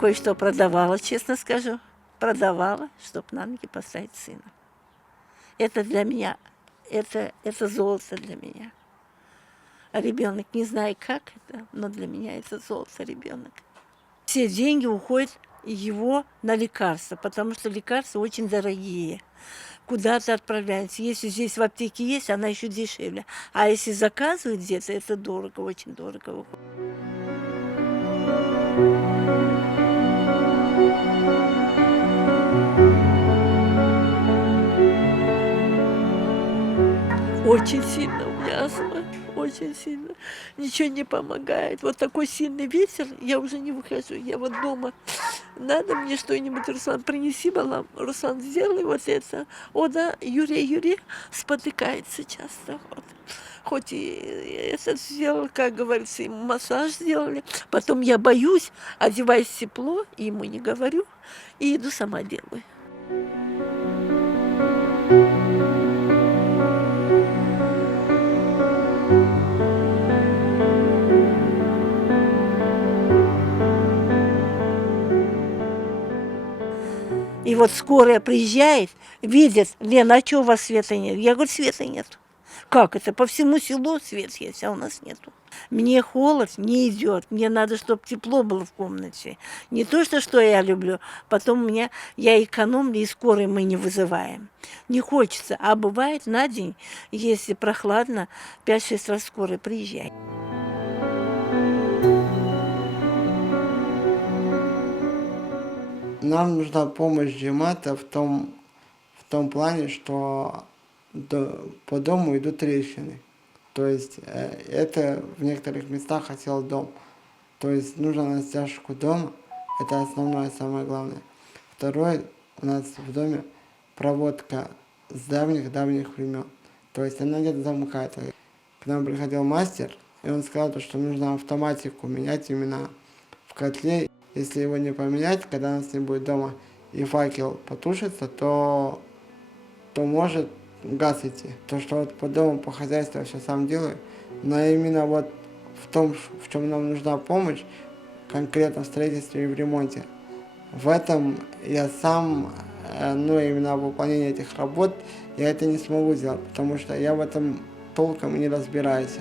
Кое-что продавала, честно скажу. Продавала, чтобы на ноги поставить сына. Это для меня, это золото для меня. А ребенок, не знаю, как это, но для меня это золото ребенок. Все деньги уходят его на лекарства, потому что лекарства очень дорогие. Куда-то отправляются. Если здесь в аптеке есть, она еще дешевле. А если заказывают где-то, это дорого, очень дорого выходит. Очень сильно у меня астма, очень сильно. Ничего не помогает. Вот такой сильный ветер, я уже не выхожу. Я вот дома. Надо мне что-нибудь, Руслан, принеси балам. Руслан, сделай вот это. О, да, Юрий спотыкается часто. Вот. Хоть и это сделал, как говорится, ему массаж сделали. Потом я боюсь, одеваюсь тепло, и ему не говорю, и иду сама делаю. И вот скорая приезжает, видит: Лена, а что у вас света нет? Я говорю, света нет. Как это? По всему селу свет есть, а у нас нету. Мне холод не идет, мне надо, чтобы тепло было в комнате. Не то, что я люблю, потом я экономлю, и скорой мы не вызываем. Не хочется, а бывает на день, если прохладно, 5-6 раз скорая приезжает. Нам нужна помощь Джимата в том плане, что по дому идут трещины. То есть это в некоторых местах осел дом. То есть нужно на стяжку дома. Это основное, самое главное. Второе, у нас в доме проводка с давних времен. То есть она где-то замыкается. К нам приходил мастер, и он сказал, что нужно автоматику менять именно в котле. Если его не поменять, когда нас не будет дома и факел потушится, то может газ идти. То, что вот по дому, по хозяйству я все сам делаю, но именно вот в том, в чем нам нужна помощь, конкретно в строительстве и в ремонте, в этом я сам, именно выполнение этих работ, я это не смогу сделать, потому что я в этом толком и не разбираюсь.